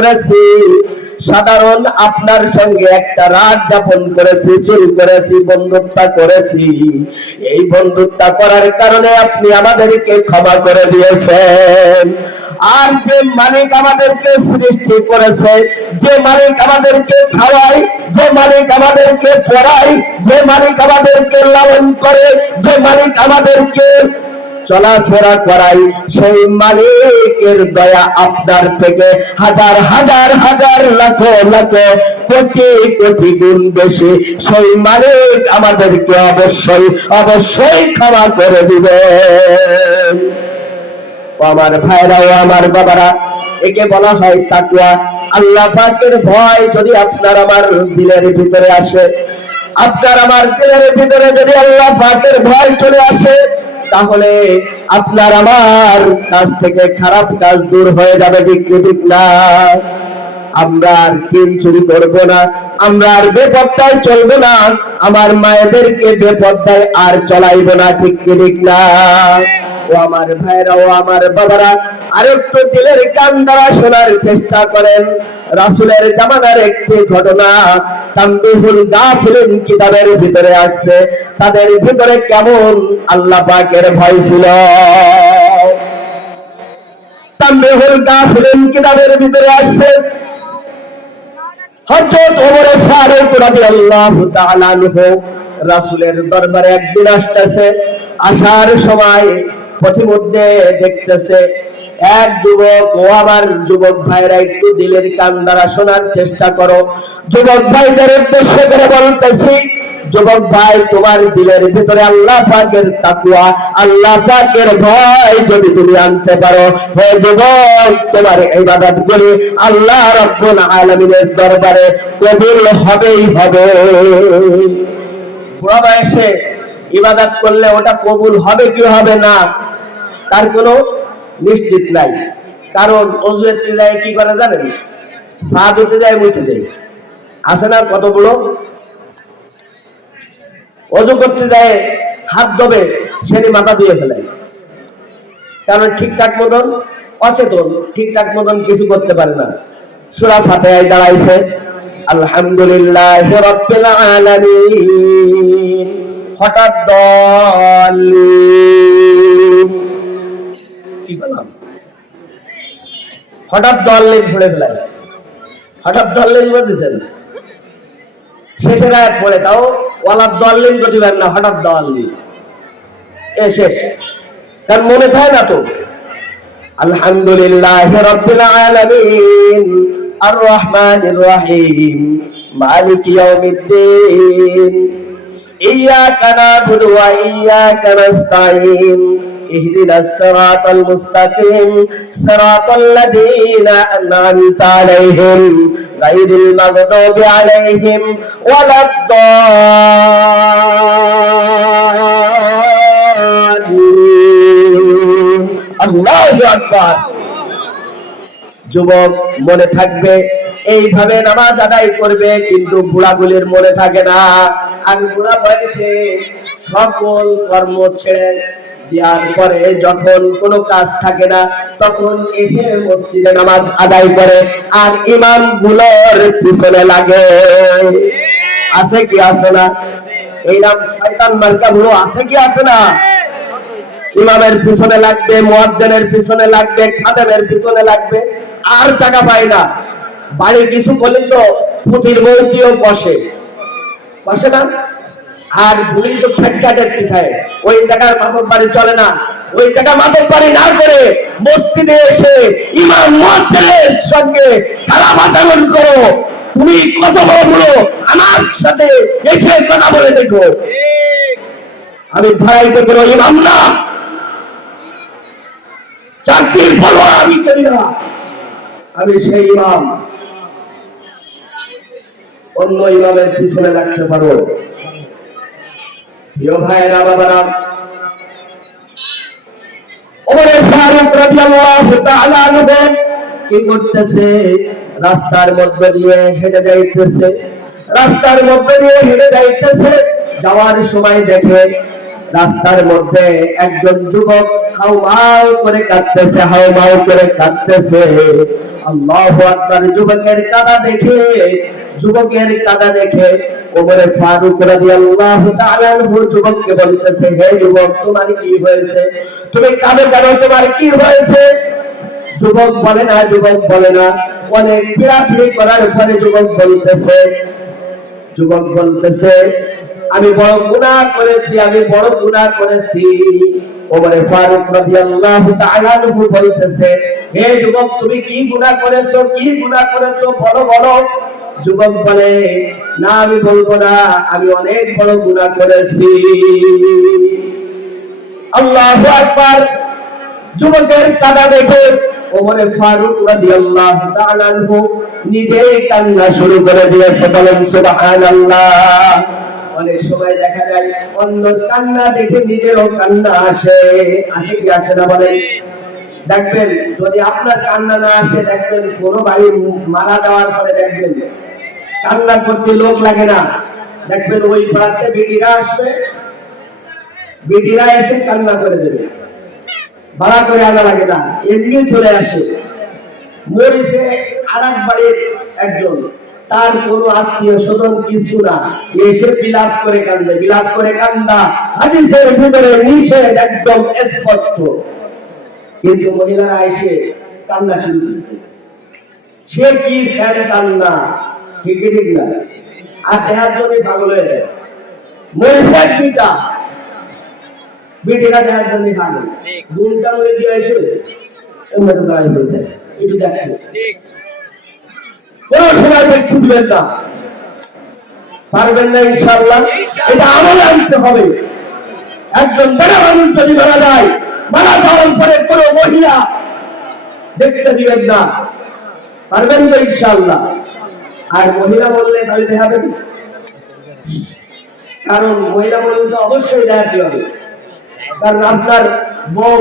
করেছি, সাধারণ আপনার সঙ্গে একটা রাত যাপন করেছি, চুরি করেছি, বন্ধুত্ব করেছি। এই বন্ধুত্ব করার কারণে আপনি আমাদেরকে ক্ষমা করে দিয়েছেন। আর যে মালিক আমাদেরকে সৃষ্টি করেছে, যে মালিক আমাদেরকে খাওয়ায়, যে মালিক আমাদেরকে পড়ায়, যে মালিক আমাদেরকে লালন করে, যে মালিক আমাদেরকে চলাফেরা করাই, সেই মালিকের দয়া আপনার থেকে হাজার হাজার হাজার লাখ লাখ কোটি কোটি গুণ বেশি। সেই মালিক আমাদেরকে অবশ্যই অবশ্যই ক্ষমা করে দিবেন। আমার ভাইরা ও আমার বাবারা, একে বলা হয় তাকওয়া। আল্লাহ পাকের ভয় যদি আপনার আমার দিলের ভিতরে আসে, আপনার আমার দিলের ভিতরে যদি আল্লাহ পাকের ভয় চলে আসে, তাহলে আপনার আমার কাছ থেকে খারাপ কাজ দূর হয়ে যাবে। ঠিক না? আমরা আর কিন চুরি করবো না, আমরা আর বেপরদায় চলবো না, আমার মায়েদেরকে বেপরদায় আর চলাইবো না। ঠিক না? ও আমার ভাইরা ও আমার বাবারা, আরেকটু দিলের কান দ্বারা শোনার চেষ্টা করেন। রাসূলের জামানার একটি ঘটনা তানবীহুল গাফিলিন কিতাবের ভিতরে আসছে। তাদের ভিতরে কেমন আল্লাহ পাকের ভয় ছিল। তানবীহুল গাফিলিন কিতাবের ভিতরে আসছে, হযরত ওমর ফারুক রাদিয়াল্লাহু তাআলা আনহু রাসূলের দরবারে একদিন আসতেছে। আসার সময় পথিমধ্যে দেখতেছে এক যুবক। ও আমার যুবক ভাইরা, একটু দিলের কান দ্বারা শোনার চেষ্টা করো। যুবক ভাইদের উদ্দেশ্য করে বলতেছি, যুবক ভাই, তোমার দিলের ভিতরে আল্লাহ পাকের তাকওয়া, আল্লাহ পাকের ভয় যদি তুমি আনতে পারো, হে যুবক, তোমার ইবাদতগুলি আল্লাহ রাব্বুল আলামিনের দরবারে কবুল হবেই হবে। বুড়া বয়সে ইবাদত করলে ওটা কবুল হবে কি হবে না, তার কোনো নিশ্চিত নাই। কারণ ওযু করতে যায় কি করে জানেন? পা ধুতে যায়, মুছে দেয়। আছে না কত বড়? ওযু করতে যায় হাত ধোবে, সেটি মাথা ধুয়ে ফেলে। কারণ ঠিকঠাক মতন অচেতন, ঠিকঠাক মতন কিছু করতে পারে না। সূরা ফাতিহায় দাঁড়াইছে আলহামদুলিল্লাহি রাব্বিল আলামিন, হঠাৎ কি বললাম, হঠাৎ দলিল পড়ে ফেলায়। হঠাৎ দলিল বলতেছেন, শেষের আয়াত পড়ে, তাও ওয়ালা দলিল বলবেন না, হঠাৎ দলিল এ শেষ। কারণ মনে থাকে না তো। আলহামদুলিল্লাহি রাব্বিল আলামিন আর রহমানির রহিম মালিকি ইয়াউমিদ্দিন ইয়্যাকা না'বুদু ওয়া ইয়্যাকা নাস্তাঈন ইহদিনাস সিরাতাল মুস্তাকিম সিরাতাল লাযীনা আন'আমতা আলাইহিম গায়রিল মাগদুবি আলাইহিম ওয়ালাদ-দাল্লিন। আল্লাহু আকবার। যুবক মনে থাকবে, এইভাবে নামাজ আদায় করবে, কিন্তু বুড়াগুলির মনে থাকে না। আর বুড়া বয়সে সকল কর্ম ছেড়ে দেওয়ার পরে যখন কোনো কাজ থাকে না, তখন এসে মসজিদে নামাজ আদায় করে আর ইমাম গুলোর পিছনে লাগে। আছে কি আছে না? এইরকম শয়তান মার্কা বুড়ো আছে কি আছে না? ইমামের পিছনে লাগবে, মুয়াজ্জিনের পিছনে লাগবে, খাদেমের পিছনে লাগবে, আর টাকা পায় না। বাড়ি কিছু করলে তো পুঁথির বইটিও বসে না। আর বুড়ি তো ঠাক্কা দেখতে থাকে, ওই টাকার মাতব বাড়ি চলে না। ওই টাকা মাতব বাড়ি না করে মসজিদে এসে ইমাম মুয়াজ্জিনের সঙ্গে খারাপ আচরণ করো। তুমি কত বড় বুড়ো, আমার সাথে এসে কথা বলে দেখো। আমি ভাইতে করো ইমাম না, চাকরির ফলো আমি করি না, আমি সেই ইমাম। অন্য ইমামের পিছনে লাগতে পারো। প্রিয় ভাইরা বাবারা, ওমর ফারুক রাদিয়াল্লাহু তাআলা আনহু কি করতেছে? রাস্তার মধ্যে দিয়ে হেঁটে যাইতেছে। রাস্তার মধ্যে দিয়ে হেঁটে যাইতেছে, যাওয়ার সময় দেখে রাস্তার মধ্যে একজন যুবক হাউমাউ করে কাঁদতেছে, হাউমাউ করে কাঁদতেছে। আল্লাহু আকবার। যুবকের কাদা দেখে ওমর ফারুক রাদিয়াল্লাহু তাআলা আনহু যুবককে বলতেছে, হে যুবক, তোমার কি হয়েছে? তুমি কাঁদো কেন? তোমার কি হয়েছে? যুবক বলে না। অনেক পীড়াপিড়ি করার পরে যুবক বলতেছে, আমি বড় গুনাহ করেছি। ওমর ফারুক রাদিয়াল্লাহু তাআলা আনহু বলতেছে, হে যুবক, তুমি কি গুনাহ করেছো বলো। যুবক বলে, না, আমি বলবো না, আমি অনেক বড় গুনাহ করেছি। আল্লাহু আকবার। যুবকের কাঁদা দেখে ওমর ফারুক রাদিয়াল্লাহু তাআলা আনহু নিজেই কান্না শুরু করে দিয়েছে। বলেন সুবহানাল্লাহ। অনেক সময় দেখা যায় অন্যর কান্না দেখে নিজেরও কান্না আসে কি আসে না? বলেন। দেখবেন যদি আপনার কান্না না আসে, দেখবেন কোনো ভাই মারা যাওয়ার পরে দেখবেন কান্না করতে লোক লাগে না। দেখবেন ওই পাড়াতে বেটিরা এসে কান্না করে দেবে, ভাড়া করে আনা লাগে না, এমনি চলে আসে। মরিছে আরেক বাড়ির একজন, তার কোনো আত্মীয় স্বজন কিছু না, এসে বিলাপ করে কান্দা হাদিসের ভিতরে নিষেধ একদম স্পষ্ট। কিন্তু মহিলারা এসে কান্না শুরু করতে, সে কি স্যার কান্না, ঠিক না? আর দেখার জন্য পাগল হয়ে যায়। মরিছে এক বেটিরা দেখার জন্য পাগল, গুণটা মরে দিয়ে এসে দাঁড়াই হয়ে যায়। একটু দেখো, কোন সময় ব্যক্তি দিবেন না, পারবেন না ইনশাআল্লাহ। এটা আমলে আনতে হবে। একজন বড় মানুষ যদি মারা যায়, মারা যাওয়ার পরে কোনো মহিলা দেখতে দিবেন না, পারবেন তো ইনশাআল্লাহ। আর মহিলা বললে তাহলে দেখাবেন, কারণ মহিলা বললে তো অবশ্যই দেখাতে হবে। কারণ আপনার বউ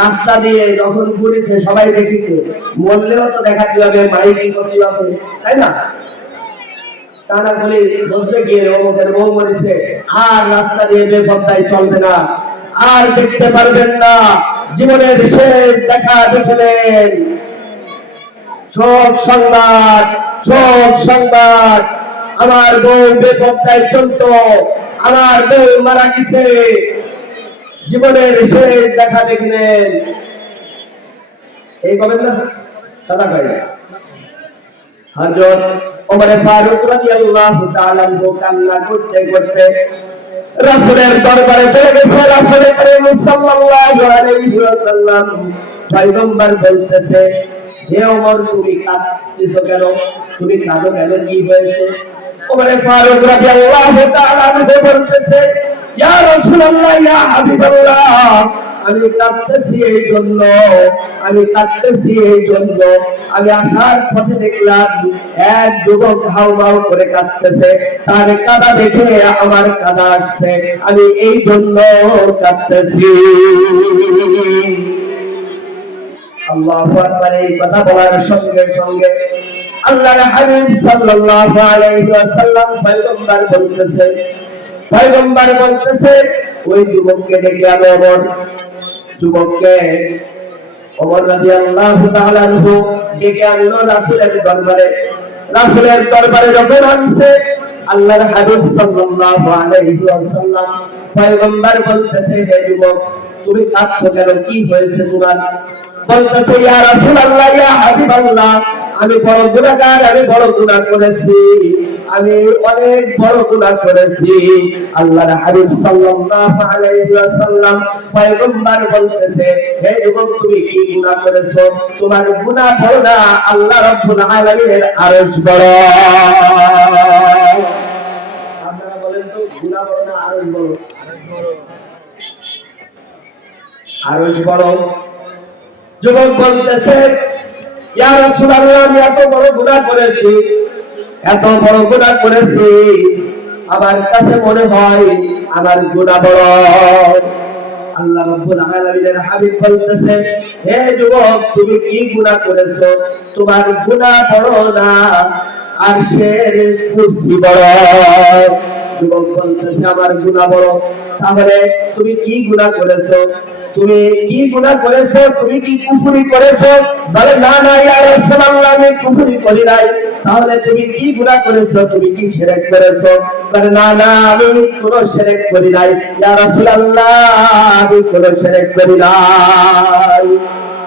রাস্তা দিয়ে যখন ঘুরেছে সবাই দেখেছে, মরলেও তো দেখাতে হবে, মাইকিং করতে হবে, তাই না? তা না বলে বলতে গিয়ে অমুকের বউ মরেছে, আর রাস্তা দিয়ে বেপরদায় চলবে না, আর দেখতে পারবেন না, জীবনের শেষ দেখা দেখবেন। সব সংবাদ আমার বউ বেপরদায় চলতো, আমার বউ মারা গেছে, জীবনের শেষ দেখা দেখলেন। এই বলেন না, কথা কয় না। হযরত ওমর ফারুক রাদিয়াল্লাহু তাআলা কান্না করতে রাসূলের দরবারে চলে গেছে। রাসূল করিম সাল্লাল্লাহু আলাইহি ওয়াসাল্লাম পয়গম্বর বলতেছে, হে ওমর, তুমি কাঁদতেছো কেন? তুমি কাঁদো কেন? কি হয়েছে? ওমর ফারুক রাদিয়াল্লাহু তাআলা বলতেছে, ইয়া রাসূলুল্লাহ, ইয়া হাবিবাল্লাহ, আমি কাঁদতেছি এই জন্য আমি আসার পথে দেখলাম এক যুবক হাউমাউ করে কাঁদতেছে, তার কাঁদা দেখে আমার কাঁদা আসছে, আমি এই জন্য কাঁদতেছি। আল্লাহু আকবার। এই কথা বলার সঙ্গে সঙ্গে আল্লাহর হাবিব সাল্লাল্লাহু আলাইহি ওয়াসাল্লাম পয়গম্বর বলতেছে, ওই যুবককে ডেকে আনো। ওমর রাদিয়াল্লাহু তাআলা আনহু ডেকে আনলো রাসূলের দরবারে যখন আনছে, আল্লাহর হাবিব সাল্লাল্লাহু আলাইহি ওয়াসাল্লাম পয়গম্বর বলতেছে, হে যুবক, তুমি কাঁদছো কেন? কি হয়েছে তোমার? বলতেছে, ইয়া রাসূলুল্লাহ, ইয়া হাবিবাল্লাহ, আমি বড় গুনাহগার, আমি বড় গুনাহ করেছি, আমি অনেক বড় গুনাহ করেছি। আল্লাহর হাবিব সাল্লাল্লাহু আলাইহি ওয়াসাল্লাম পয়গম্বর বলতেছে, হে যুবক, তুমি কি গুনাহ করেছো? তোমার গুনাহ বড় না, আল্লাহ রাব্বুল আলামিনের আরশ বড়। আপনারা বলেন তো, গুনাহ বড় না আরশ বড়? আরশ বড়। যুবক বলতেছে, ইয়া রাসূলুল্লাহ, আমি এত বড় গুনাহ করেছি, আমার কাছে মনে হয় আমার গুনাহ বড়। আল্লাহ রাব্বুল আলামিনের হাবিব বলতেছে, হে যুবক, তুমি কি গুনাহ করেছো? তোমার গুনাহ বড় না, আরশের কুরসি বড়। যুবক বলতেছে, আমার গুনাহ বড়। তাহলে তুমি কি গুনাহ করেছো? তুমি কি গুনাহ করেছো, তুমি কি কুফরি করেছো? বলে না না ইয়া রাসূলুল্লাহ, আমি কুফরি করি নাই। তাহলে তুমি কি গুনাহ করেছো, তুমি কি শিরক করেছো? বলে না না, আমি কোনো শিরক করি নাই ইয়া রাসূলুল্লাহ, আমি কোনো শিরক করি নাই।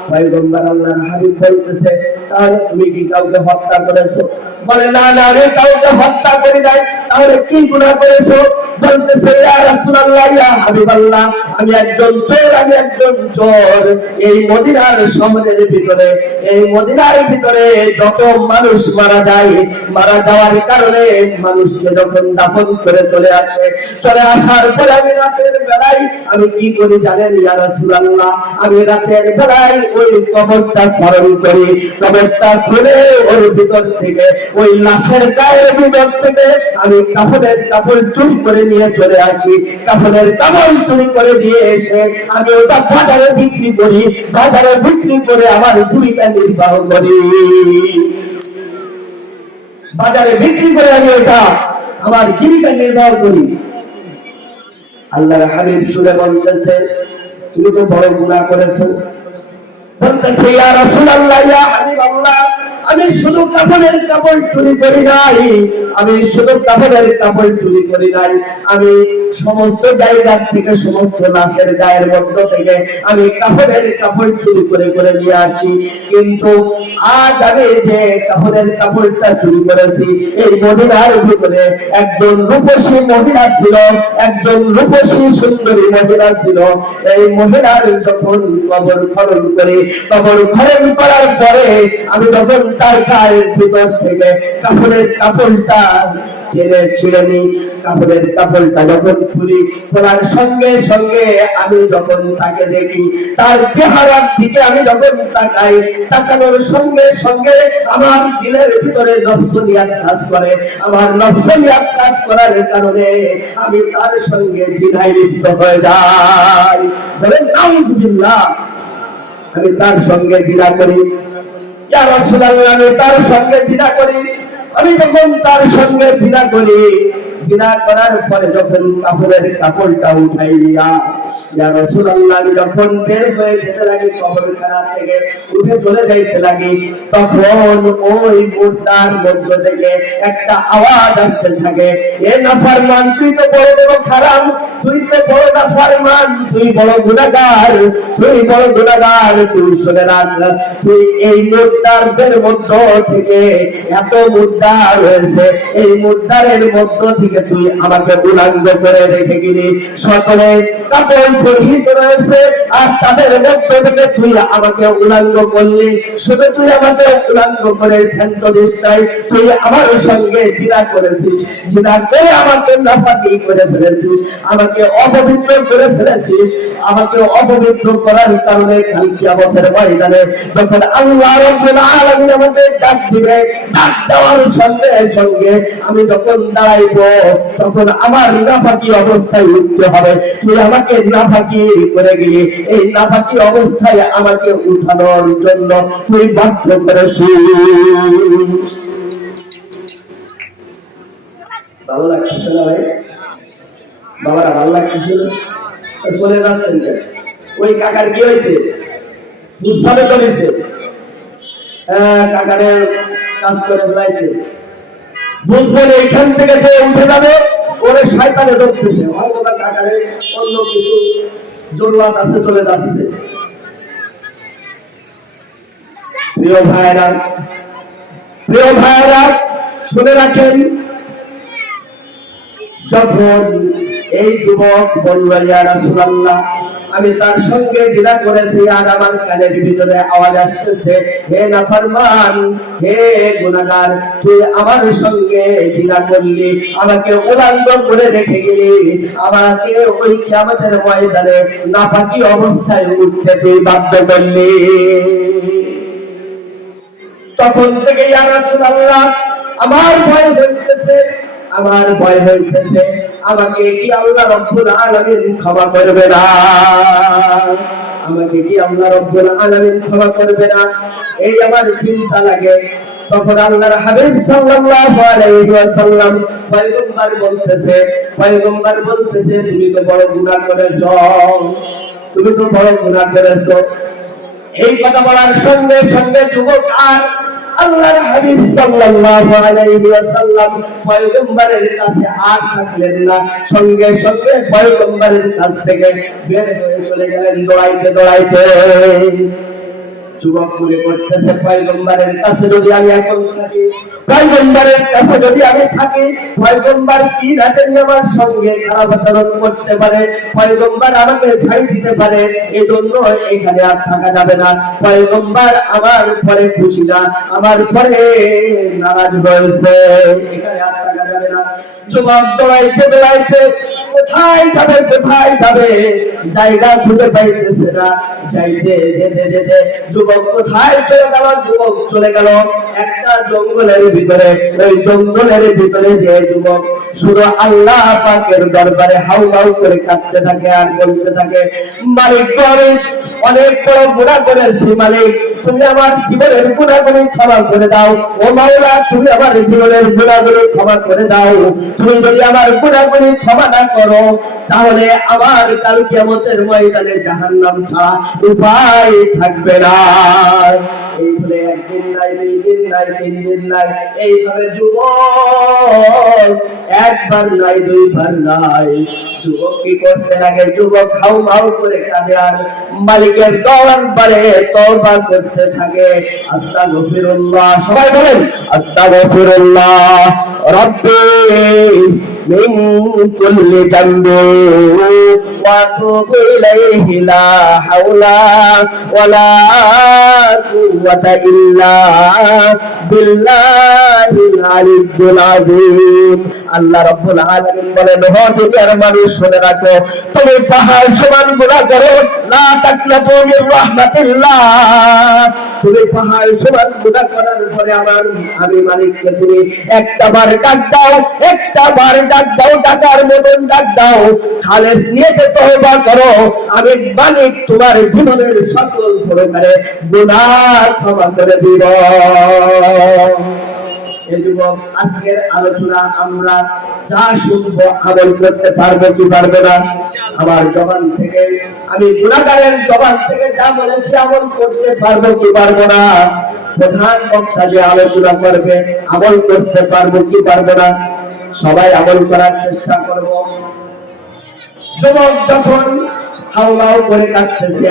পয়গম্বর আল্লাহর হাবিব বলতেছে তাহলে তুমি কি কাউকে হত্যা করেছো? বলে না না, আমি কাউকে হত্যা করি নাই। তাহলে কি গুনাহ করেছো? বলতেছে ইয়া রাসূলুল্লাহ, ইয়া হাবিবাল্লাহ, আমি একজন চোর, আমি একজন চোর। এই মদিনার শহরের ভিতরে, এই মদিনার ভিতরে যত মানুষ মারা যায়, মারা যাওয়ার কারণে মানুষকে যখন দাফন করে চলে আসে, চলে আসার পরে আমি রাতের বেলায় আমি কি করি জানেন ইয়া রাসূলুল্লাহ? আমি রাতের বেলায় ওই কবরটা খনন করি, কবরটা খুলে ওর ভিতর থেকে, ওই লাশের গায়ের ভিতর থেকে আমি কাফনের কাপড় চুরি করে নিয়ে চলে আসি। কাফনের কাপড় চুরি করে নিয়ে এসে আমি ওটা বাজারে বিক্রি করি, বাজারে বিক্রি করে আমার জীবিকা নির্বাহ করি। বাজারে বিক্রি করে আমি ওটা আমার জীবিকা নির্বাহ করি। আল্লাহর হাবিব শুনে বলতেছে তুমি তো বড় গুনাহ করেছো। বলতেছে ইয়া রাসূলুল্লাহ, ইয়া হাবিবাল্লাহ, আমি শুধু কাফনের কাপড় চুরি করি নাই, আমি শুধু কাফনের কাপড় চুরি করি নাই, আমি সমস্ত জায়গা থেকে, সমস্ত লাশের গায়ের মধ্য থেকে আমি কাফনের কাপড় চুরি করে করে নিয়ে আসি। কিন্তু আজ আমি যে কাফনের কাপড়টা চুরি করেছি, এই মদিনার ভিতরে একজন রূপসী মহিলা ছিল, একজন রূপসী সুন্দরী মহিলা ছিল। এই মহিলার যখন কবর খনন করি, কবর খনন করার পরে আমি যখন তার গায়ের ভিতর থেকে কাপড়ের কাপড়টা টেনে ছিঁড়ে নিই, কাপড়ের কাপড়টা যখন খুলি, খোলার সঙ্গে সঙ্গে আমি যখন তাকে দেখি, তার চেহারার দিকে আমি যখন তাকাই, তাকানোর সঙ্গে সঙ্গে আমার দিলের ভিতরে নফসিয়াত কাজ করে। আমার নফসিয়াত কাজ করার কারণে আমি তার সঙ্গে জিনায় লিপ্ত হয়ে যাই। বলেন নাউযুবিল্লাহ। আমি তার সঙ্গে জিনা করি ইয়া রাসূলুল্লাহ, আমি তার সঙ্গে জিনা করি। আমি যখন তার সঙ্গে জিনা করি, জিনা করার পরে যখন কাপড়ের কাপড়টা উঠাই নিয়া ইয়া রাসূলুল্লাহ, আমি যখন বের হয়ে যেতে লাগি, কবরখানা থেকে উঠে চলে যাইতে লাগি, তখন ওই মুর্দার মধ্য থেকে একটা আওয়াজ আসতে থাকে, এ নাফরমান, তুই তো বড় বড় হারাম, তুই তো বড় নাফরমান, তুই বড় গুনাহগার, তুই বড় গুনাহগার, তুই শুনে রাখ, তুই এই মুর্দারদের মধ্য থেকে, এত মুর্দার রয়েছে, এই মুর্দারের মধ্য থেকে তুই আমাকে উলঙ্গ করে রেখে গেলি। সকলে কাপড় পরিহিত রয়েছে আর তাদের মধ্য থেকে তুই আমাকে উলঙ্গ করলি। শুধু তুই আমাকে উলঙ্গ করে ফেলত দিস নাই, তুই আমার সঙ্গে জিনা করেছিস, জিনা করে আমাকে নাফাকি করে ফেলেছিস, আমাকে অপবিত্র করে ফেলেছিস। আমাকে অপবিত্র করার কারণে কাল কিয়ামতের ময়দানে যখন আল্লাহ রাব্বুল আলামিন আমাকে ডাক দিবে, ডাক দেওয়ার সঙ্গে সঙ্গে আমি যখন দাঁড়াইব, তখন আমার নাফাকি অবস্থায় উঠতে হবে। তুই আমাকে নাফাকি করে গেলি, এই নাফাকি অবস্থায় আমাকে উঠানোর জন্য তুই বাধ্য করেছিস। ভালো লাগতেছে না ভাই? বাবারা ভালো লাগতেছে না? চলে যাচ্ছেন কেন? ওই কাকার কি হয়েছে? বুঝতে করেছে, কাকারের কাজ করে ফেলাইছে। বুঝবেন এইখান থেকে যে উঠে যাবে, ওরে শয়তানে ধরতেছে, হয়তো বা কাকারে অন্য কিছু জরুরত আছে, চলে যাচ্ছে। প্রিয় ভাইরা, প্রিয় ভাইরা, শুনে রাখেন, যখন এই যুবক বলল ইয়া রাসূলুল্লাহ, আমি তার সঙ্গে জিনা করেছি, আর আমার কানের ভিতরে আওয়াজ আসতেছে, হে নাফরমান, হে গুনাহগার, তুই আমার সঙ্গে জিনা করলি, আমাকে উলঙ্গ করে রেখে গেলি, আমাকে ওই কিয়ামতের ময়দানে নাপাকি অবস্থায় উঠতে তুই বাধ্য করলি। তখন থেকে ইয়া রাসূলুল্লাহ, আমার ভয় হইতেছে, আমার ভয় হইতেছে, আমাকে কি আল্লাহ রাব্বুল আলামিন ক্ষমা করবে না? আমাকে কি আল্লাহ রাব্বুল আলামিন ক্ষমা করবে না? এই আমার চিন্তা লাগে। তখন আল্লাহর হাবিব সাল্লাল্লাহু আলাইহি ওয়াসাল্লাম পয়গম্বর বলতেছে, তুমি তো বড় গুনাহ করেছো, তুমি তো বড় গুনাহ করেছো। এই কথা বলার সঙ্গে সঙ্গে যুবক আর আল্লাহর হাবিব সাল্লাল্লাহু আলাইহি ওয়াসাল্লাম পয়গম্বরের কাছে আর থাকলেন না, সঙ্গে সঙ্গে পয়গম্বরের কাছ থেকে বের হয়ে চলে গেলেন দৌড়াইতে দৌড়াইতে। যুবক মনে করতেছে পয়গম্বরের কাছে যদি আমি এখন থাকি, পয়গম্বরের কাছে যদি আমি থাকি, পয়গম্বর কি না জানি আমার সঙ্গে খারাপ আচরণ করতে পারে, পয়গম্বর আমাকে ছাই দিতে পারে, এজন্য এখানে আর থাকা যাবে না। পয়গম্বর আমার পরে খুশি না, আমার পরে নারাজ হয়েছে, এখানে আর থাকা যাবে না। যুবক দৌড়াইতে দৌড়াইতে কোথায় যাবে কোথায় যাবে, জায়গা খুঁজে পাইতেছে না। যাইতে যেতে যেতে যুবক কোথায় চলে গেল? যুবক চলে গেল একটা জঙ্গলের ভিতরে। ওই জঙ্গলের ভিতরে যে যুবক শুধু আল্লাহ পাকের দরবারে হাউ হাউ করে কাঁদতে থাকে আর বলতে থাকে, মালিক গরিব, অনেক বড় গুনাহ করেছি মালিক, তুমি আমার জীবনের গুনাহগুলো ক্ষমা করে দাও। ও মাওলা, তুমি আমার জীবনের গুনাহগুলো ক্ষমা করে দাও। তুমি যদি আমার গুনাহগুলো ক্ষমা না করো, তাহলে আমার কাল কিয়ামতের ময়দানে জাহান্নাম ছাড়া উপায় থাকবে না। এই বলে একদিন নাই, দুই দিন নাই, তিন দিন নাই, এইভাবে যুবক একবার নাই, দুইবার নাই। যুবক কি করতে লাগে? যুবক হাউ মাউ করে কাঁদে আর মালিকের দরবারে তওবা করতে থাকে। আস্তাগফিরুল্লাহ, সবাই বলেন আস্তাগফিরুল্লাহ রাব্বি মিন কুল্লি যামবি ওয়া আতুবু ইলাইহি লা হাওলা ওয়ালা কুওয়াতা ইল্লা বিল্লাহিল আলিয়্যিল আযীম। আল্লাহ রাব্বুল আলামিন বলেন, ও দুনিয়ার মানুষ শুনে রাখো, তুমি পাহাড় সমান গুনাহ করো, লা তাকনাতু মির রাহমাতিল্লাহ, তুমি পাহাড় সমান গুনাহ করার পরে আমি মালিককে তুমি একটা বার ডাক দাও, একটা বার ডাক দাও, ডাকার মতন ডাক দাও, খালেস নিয়তে তওবা করো, আমি মালিক তোমার জীবনের সকল প্রকারের গুনাহ ক্ষমা করে দিব। এই যুবক, আজকের আলোচনা আমরা যা শুনবো আমল করতে পারবো কি পারবো না? আমার জবান থেকে, আমি গুনাহগারের জবান থেকে যা বলেছি আমল করতে পারবো কি পারবো না? প্রধান বক্তা যে আলোচনা করবে আমল করতে পারবো কি পারবো না? সবাই আমল করার চেষ্টা করব। যুবক যখন হাউ হাউ করে কাঁদতেছে,